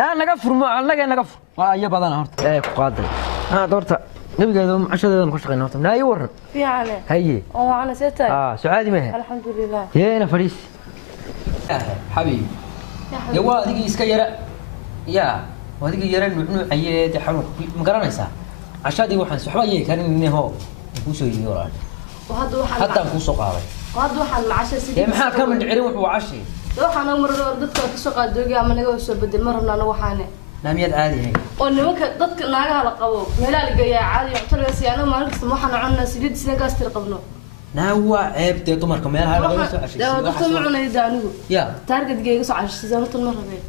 لا نقفر ما نقفر يا بدن هرت ايه قادر ها دورتا نبي قاعد عشان مش قينا هرت لا يورن في عليه هي انا ستة سعادي ما الحمد لله يا انا فريس حبيبي يا وادي اسكيرا يا وادي يرن نوع عيد حنو ما قرانيسا عشادي waxaan suxba yey kan inoo ku soo yiiraan وهذا waxaan hatta ku soo qaaday وهذا waxaan lacashay sidii maxaa ka mid cirin wuxuu cashay waxaan marar dadka ka soo qaadoogi ama naga soo bedel marna waxaan naamiyad caadi ah oo nimanka dadka naagaha la qabo meelaha la geeyaa caadi cuntada siyaano maalin kasta waxaan cunaa saliid sida gaastir qabno naawa ceebtay dumarka meelaha laga soo cashay dadka ma cunayda anigu ya target geeyga soo cashay sidoo tan ma rabay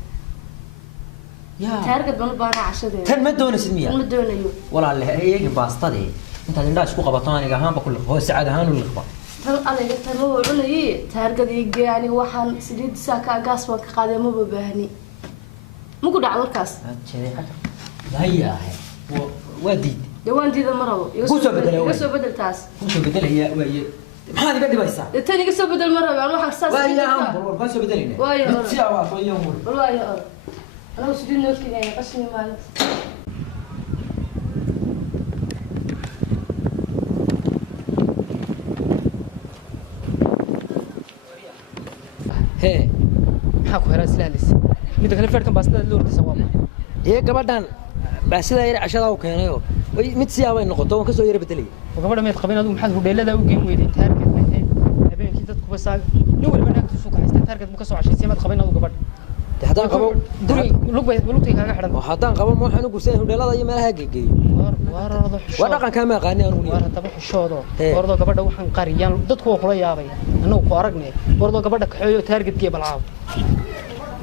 يا تارجت بنبان عشرة كان ما دون اسمية ما دون يو ولا اللي هي باستدي انت عندك شو قبطاني جهان بكل هو السعادة هان ولا الخبر أنا قلت له ولا إيه تارجت يجي يعني واحد سديد ساكا قاس وكقاعد مو ببهني مو كده على الكاس لا هي ودي دوان دي ذا مرة يسوي بدل تاس يسوي بدل هي ما هذه بدي بيسا الثاني يسوي بدل مرة يعني واحد ساس ويا هم بس بدل هنا ويا ساعة ويا هم والله يا أنا وسديد نوكي يعني قسمي مالك هي maxaa ku xiran islaalis mid kale farkan baastada loo ordisay waa ee gabadhan baasida yar cashada u keenayo mid siyaabay noqoto oo ka soo yar bedelay gabadha meed qabin adigu maxaad hudheelada u geen weyday taarget ma ahayd habeenkii dadku basaag nin walba naagtu soo kaxaystay taarget ma ka soo cashay siyaamad qabin adigu gabadha haddaan qabo lugtay kaaga xidhan haddaan qabo ma waxaan u gursay hudheelada iyo meelaha geegeey waa dhaqan kama aqaani anigu waa hadaba xishoodo ordo gabadha waxaan qariyaan dadku waa kula yaabay annagu ku aragnay ordo gabadha kaxeeyo taargetkii balcaab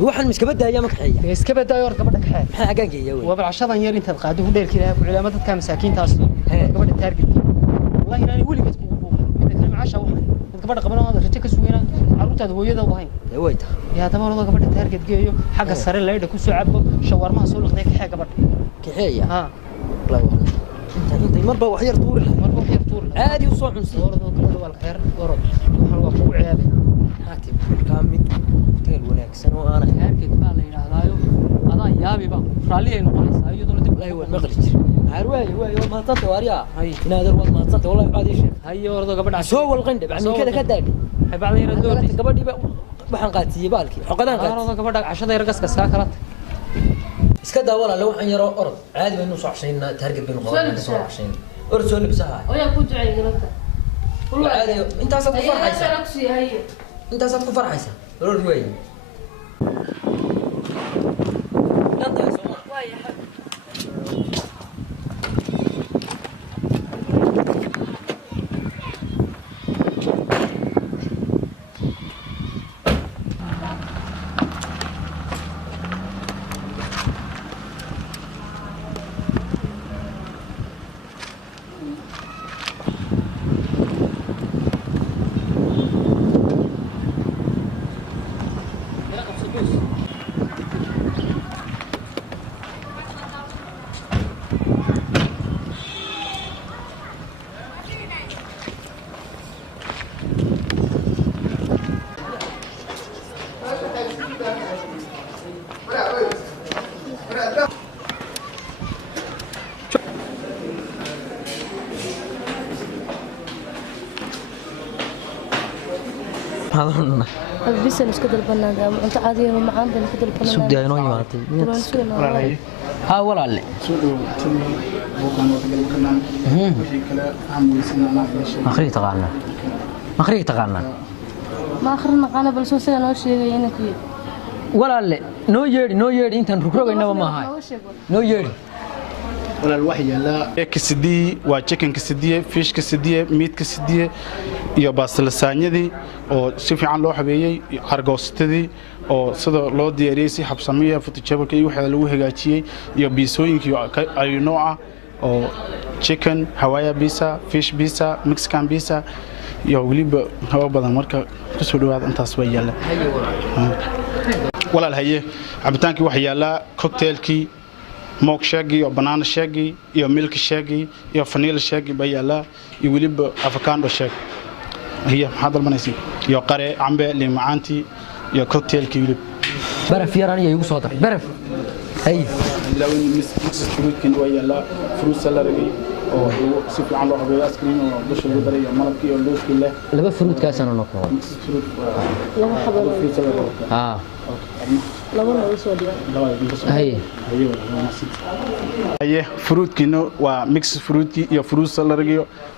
waxaan miska badaya ma kaxeeyo iska badaayo or gabadha kaxee maxaa agaangeeya waa balcashadan yar intaad qaado hudheelkii ilaahay ku cilaamada dadka masaakiintaas gabadha taargetkii wallahi inaani weligeed ku mid kale macaasha waxaan gabadha qabanada rajo ka sugayna caruurtaada hooyada u hayn way tahay yaa tabarada gabadha taarget geeyo xagga sare leeyda ku soo cabo shawarmaha soo liqday kaxee gabadha kaxeeya la wada inta marba wax yar tuur aadi u soo xunsi orado gabadha wal xeer orod waxaan waa ku ciyaabay haati kaamid teel wanaagsan oo aan taarget baa la yiraahdaayo adaa yaabiba raalli ay noqonaysaa iyadoo dib ay wad maqli jir waayo ma tanta wariya inaadir wad ma tanta wallahi aadi sheeg hayo orado gabadha soo wal qindab amikada ka daag hay bacda yar doorti gabadhi waxaan qaatiyay baalkii xoqadaan qaatiyay orado gabadha cashada yar gaska ka kala iska daawala la waxaan yaro orod caadi baynu soo xashayna taarget baynu qoran soo xashayna orod soo libsaha ويا كنت عايز قلتها والله عادي انت اصلا فرحيسه انت اصلا فرحيسه orod way نطق يا سوما ويا حبيبي هذا بس أنا كده البنان أنت عادي معاهم بين كده البنان سودي أنا يماتي ها ولا لا مخريج تقعنا ما آخرنا قانا بالسوسة أنا وش يعني كذي ولا لا نو يري أنت نروح إنما ما هاي نو يري ولا الوحي لا كسدي وتشيكن كسدية فيش كسدية ميت كسدية iyo baaslasanyadii oo si fiican loo habeeyay argoostadii oo sida loo diyaariyay si habsamiya futijabalka iyo waxa lagu hagaajiyay iyo biisooyinkii ay nooca oo chicken Hawaii pizza fish pizza Mexican pizza iyo waliba hawa badan marka ku soo dhawaad intaas way yaala walaal haye cabitaankii waxa yaala cocktailkii موك شاقي أو بنانا شاقي أو ميلك شاقي أو فانيلا شاقي بيالا يوليب أفكاندو شاقي هي هذا المناسب يو قري عمبة لمعانتي يو كوكتيل كيوليب برف يراني يو صوتك برف هي ilaawin mix fruitkin waa yaala fruit salad oo si fiican loo habeeyo ice cream oo dusha lagu daray malabkii oo looski leh laba fruit kaas aan noqon mix fruit laba xabo fruit salad laba loo soo dhigay haye fruitkino waa mix fruitki iyo fruit salad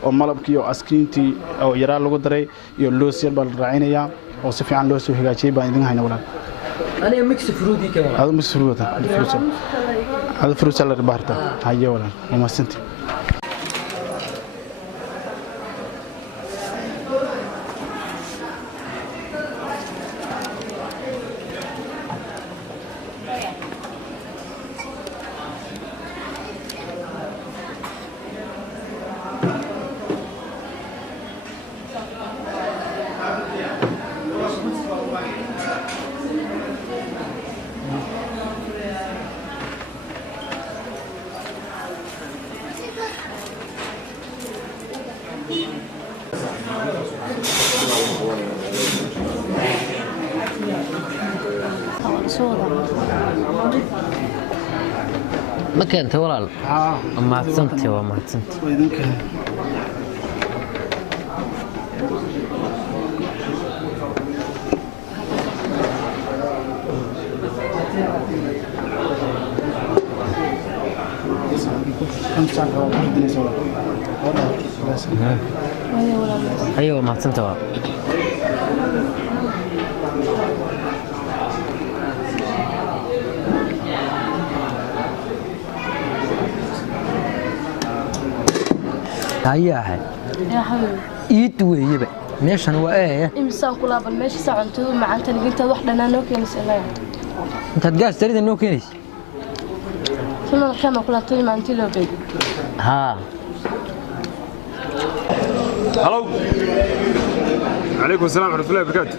oo malabkii oo ice creamti oo yaraa lagu daray iyo loos yar baa la raacinaya oo si fiican loo soo hagaajiyay baan idin hayna walaal أنا ميكس فرودي كمان هذا ميكس فروت هذا فروت سالر بارتا هاي ولا ما سنتي ما كنت ولا ما عتصمتي وما عتصمتي ايوه ما عتصمتي هيا يا حبيبي يدوي يبا ماشان وايه إمسان كلها بالماشي ساعتين مع أنت اللي قلت واحدة أنا نوكي نسألها أنت تقاس تريد النوكي نيس ثم الخيمة كلها توني مع أنت لو بيد ها هلو عليكم السلام ورحمة الله وبركاته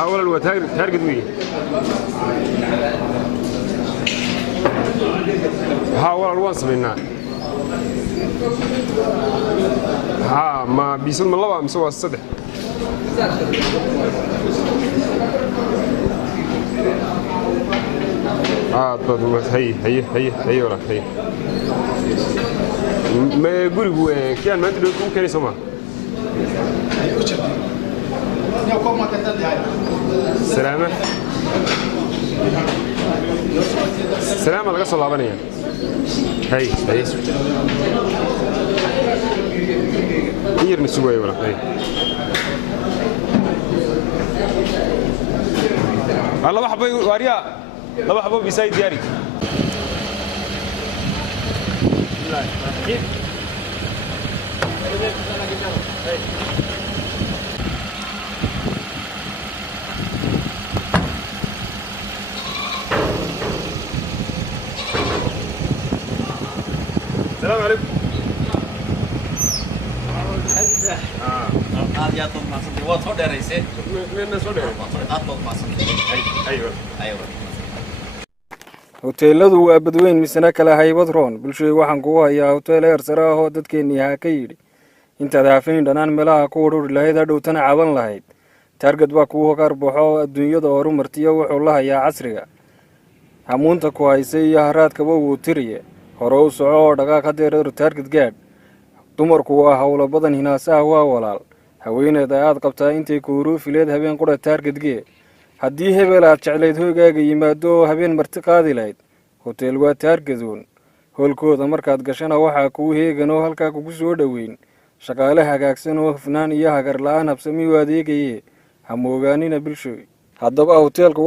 هاول الوتاير تارجت مي هاول الوصل هنا ها ما بيصير من الله مسوى الصدق طب هي ولا هي ما يقول كان ما تدري كم يسمع سلامة سلامة لقى صلاة بنية هي يرمي سوي ولا هي الله بحبه واريا الله بحبه بيسايد دياري السلام عليكم. يا طب ما صدق واضح ده رئيسي من سوداء أطلب ما صدق أيوة hoteeladu waa badweyn misna kala haybad roon bulshada waxaan kugu hayaa hotel heer sare ah oo dadkeenii ha ka yidhi intaad haafayn dhanaan meelaha ku ururi lahayd hadhowtana caban lahayd taargad baa kugu hogaar baxo adduunyada horumartiyo wuxuu la hayaa casriga hamuunta ku haysay iyo haraadkaba wuu tiriye hore u soco oo dhaqaaq hadeereeru taargad gaadh dumarku waa howlo badan hinaasaha waa walaal haweeneed aad qabtaa intay kuuruu fileed habeen qura taargadgee haddii hebel aad jeclayd hoygaaga yimaado oo habeen marti qaadi lahayd hoteel waa taargadoon hoolkooda markaad gashana waxaa kuu heegan oo halkaa kugu soo dhoweyn shaqaale hagaagsan oo hufnaan iyo hagar la-aan habsami u adeegaye ha moogaanina bulshooy haddaba hoteelka